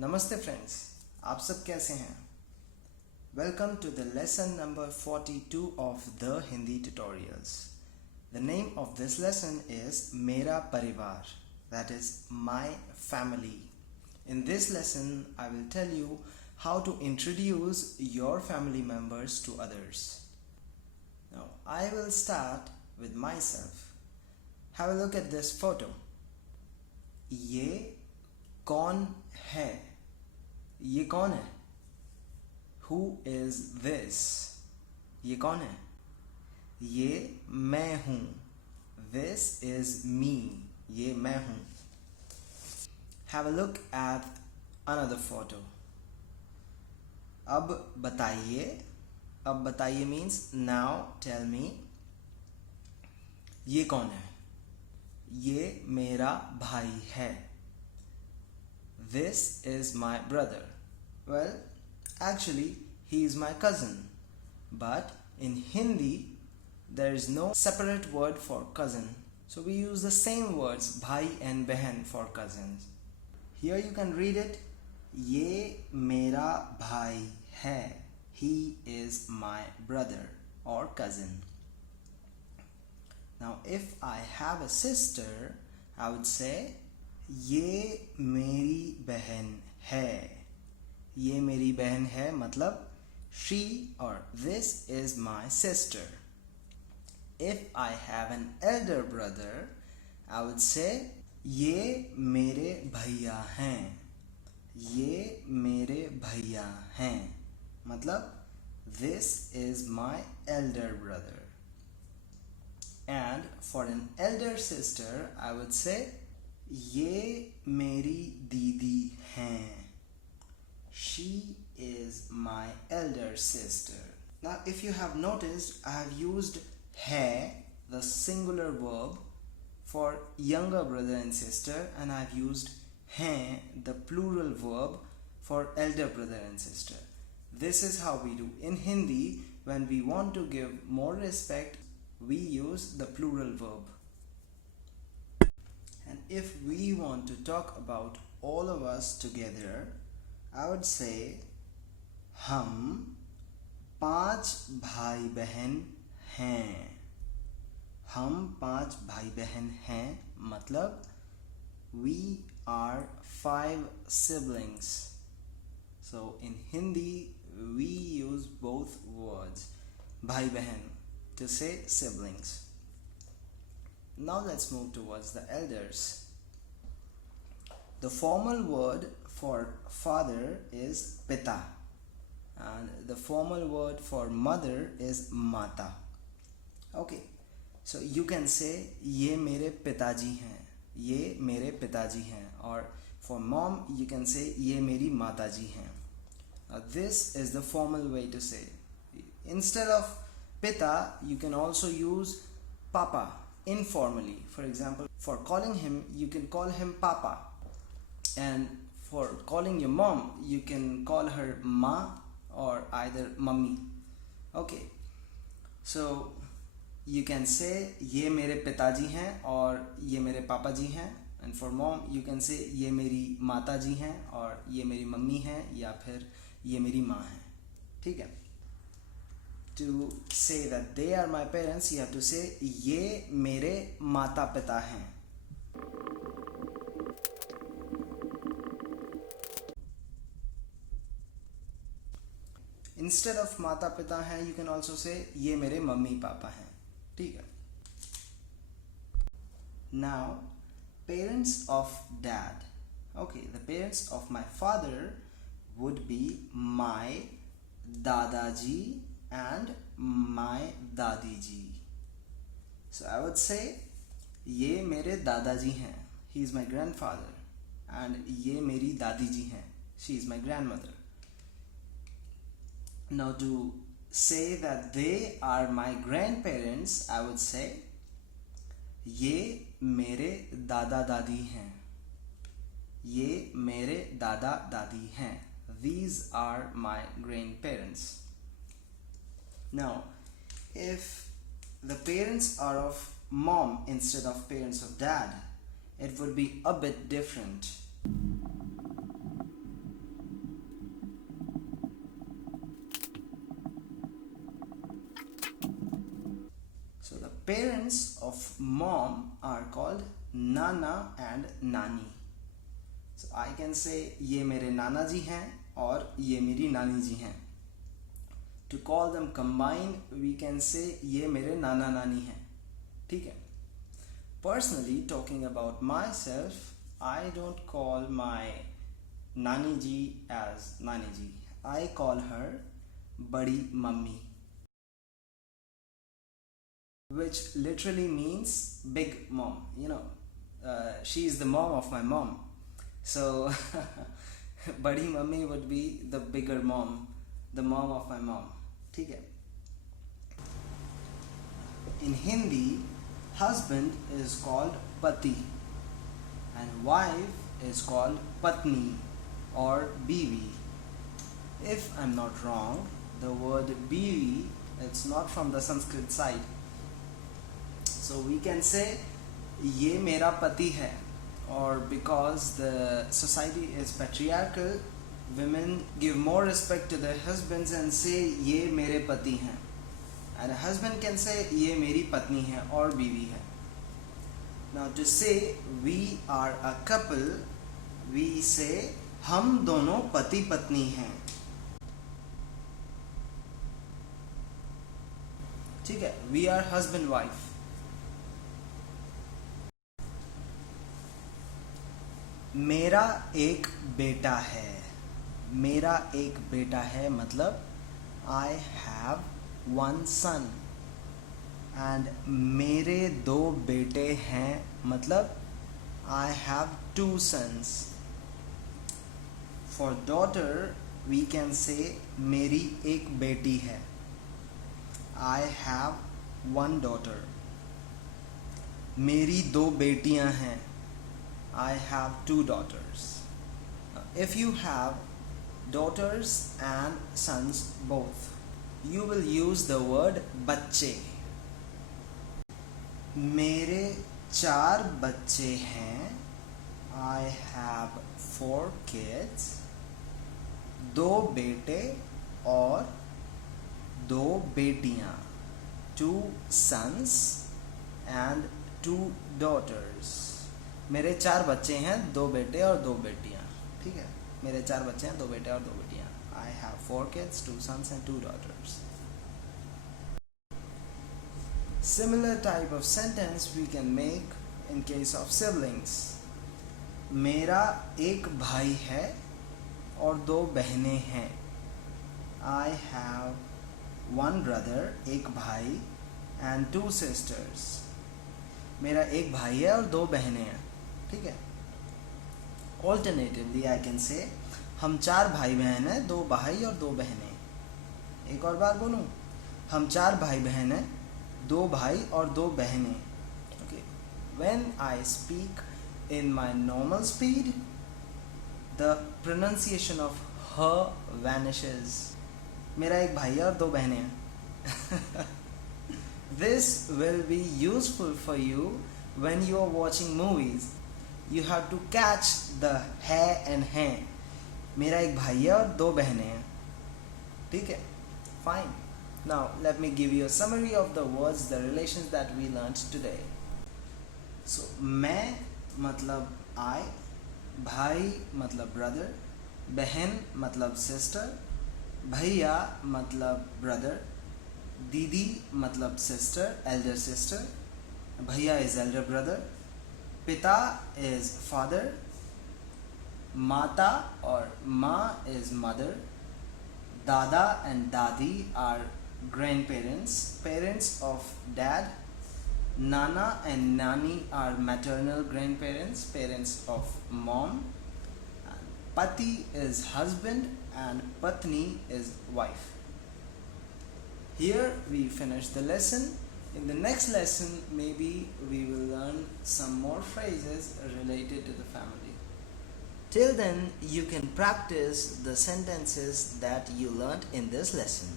नमस्ते फ्रेंड्स, आप सब कैसे हैं? Welcome to the lesson number 42 of the Hindi tutorials. The name of this lesson is मेरा परिवार, that is my family. In this lesson, I will tell you how to introduce your family members to others. Now, I will start with myself. Have a look at this photo. ये कौन है? ये कौन है? Who is this? ये कौन है? ये मैं हूँ. This is me. ये मैं हूँ. Have a look at another photo. अब बताइए. अब बताइए means now tell me. ये कौन है? ये मेरा भाई है. This is my brother. Well, actually, he is my cousin. But in Hindi, there is no separate word for cousin. So we use the same words, bhai and behan, for cousins. Here you can read it. Ye mera bhai hai. He is my brother or cousin. Now, if I have a sister, I would say, ये मेरी बहन है. ये मेरी बहन है मतलब she or this is my sister. If I have an elder brother, I would say ये मेरे भैया हैं. ये मेरे भैया हैं मतलब this is my elder brother. And for an elder sister, I would say ये मेरी दीदी हैं. She is my elder sister. Now, if you have noticed, I have used hai, the singular verb, for younger brother and sister, and I have used hain, the plural verb, for elder brother and sister. This is how we do. In Hindi, when we want to give more respect, we use the plural verb. And if we want to talk about all of us together, I would say हम 5 भाई बहन हैं. हम 5 भाई बहन हैं मतलब we are 5 siblings. So in Hindi we use both words भाई बहन to say siblings. Now let's move towards the elders. The formal word for father is pita and the formal word for mother is mata. Okay, so you can say ये मेरे पिताजी हैं. ये मेरे पिताजी हैं. Or for mom you can say ये मेरी माताजी हैं. Now this is the formal way to say. Instead of pita you can also use papa informally. For example, for calling him you can call him papa, and for calling your mom you can call her ma or either mummy. Okay, so you can say ये मेरे पिताजी हैं और ये मेरे पापा जी हैं. And for mom you can say ये मेरी माता जी हैं और ये मेरी मम्मी हैं या फिर ये मेरी माँ हैं. ठीक है. To say that they are my parents, you have to say ये मेरे माता पिता हैं. Instead of माता पिता हैं, you can also say ये मेरे मम्मी पापा हैं. ठीक है. Now, parents of dad. Okay, the parents of my father would be my dadaji and my dadi ji. So I would say ये मेरे दादाजी हैं. He is my grandfather. And ये मेरी दादी जी हैं. She is my grandmother. Now to say that they are my grandparents, I would say ये मेरे दादा दादी हैं. ये मेरे दादा दादी हैं. These are my grandparents. Now, if the parents are of mom instead of parents of dad, it would be a bit different. nana and nani. So I can say ये मेरे नाना जी हैं और ये मेरी नानी जी हैं. To call them combined, we can say ये मेरे नाना नानी हैं. ठीक है. Personally, talking about myself, I don't call my nani ji as nani ji. I call her badi mummy, which literally means big mom. She is the mom of my mom. So badi mummy would be the bigger mom, the mom of my mom. ठीक है. In Hindi, husband is called pati and wife is called patni or biwi. If I'm not wrong, the word biwi, it's not from the Sanskrit side. So we can say ये मेरा पति है, or because the society is patriarchal, women give more respect to their husbands and say ये मेरे पति हैं, and a husband can say ये मेरी पत्नी है और बीवी है. Now to say we are a couple, we say हम दोनों पति पत्नी हैं. ठीक है. We are husband wife. मेरा एक बेटा है. मेरा एक बेटा है मतलब I have one son. And मेरे दो बेटे हैं मतलब I have two sons. For daughter, we can say मेरी एक बेटी है. I have one daughter. मेरी दो बेटियां हैं. I have two daughters. If you have daughters and sons both, you will use the word बच्चे. मेरे 4 बच्चे हैं. I have 4 kids. 2 बेटे और 2 बेटियां. 2 sons and 2 daughters. मेरे 4 बच्चे हैं, 2 बेटे और 2 बेटियां. ठीक है. मेरे 4 बच्चे हैं, 2 बेटे और 2 बेटियां. I have 4 kids, 2 sons and 2 daughters. Similar type of sentence we can make in case of siblings. मेरा एक भाई है और 2 बहनें हैं. I have 1 brother, एक भाई, and 2 sisters. मेरा एक भाई है और 2 बहनें हैं. ठीक है. Alternatively, I can say हम 4 भाई बहन हैं, 2 भाई और 2 बहनें. एक और बार बोलूं, हम 4 भाई बहन हैं, 2 भाई और 2 बहनें. Okay. When I speak in my normal speed, the pronunciation of her vanishes. मेरा एक भाई है और 2 बहनें हैं. This will be useful for you when you are watching movies. You have to catch the है and हैं. मेरा एक भाई है और 2 बहनें हैं. ठीक है. Fine. Now let me give you a summary of the words, the relations that we learned today. So मैं मतलब I, भाई मतलब brother, बहन मतलब sister, भैया मतलब brother, दीदी मतलब sister, elder sister, भैया is elder brother, पिता is father, माता or माँ is mother, दादा and दादी are grandparents, parents of dad, nana and nani are maternal grandparents, parents of mom, pati is husband and patni is wife. Here we finish the lesson. In the next lesson, maybe we will learn some more phrases related to the family. Till then, you can practice the sentences that you learned in this lesson.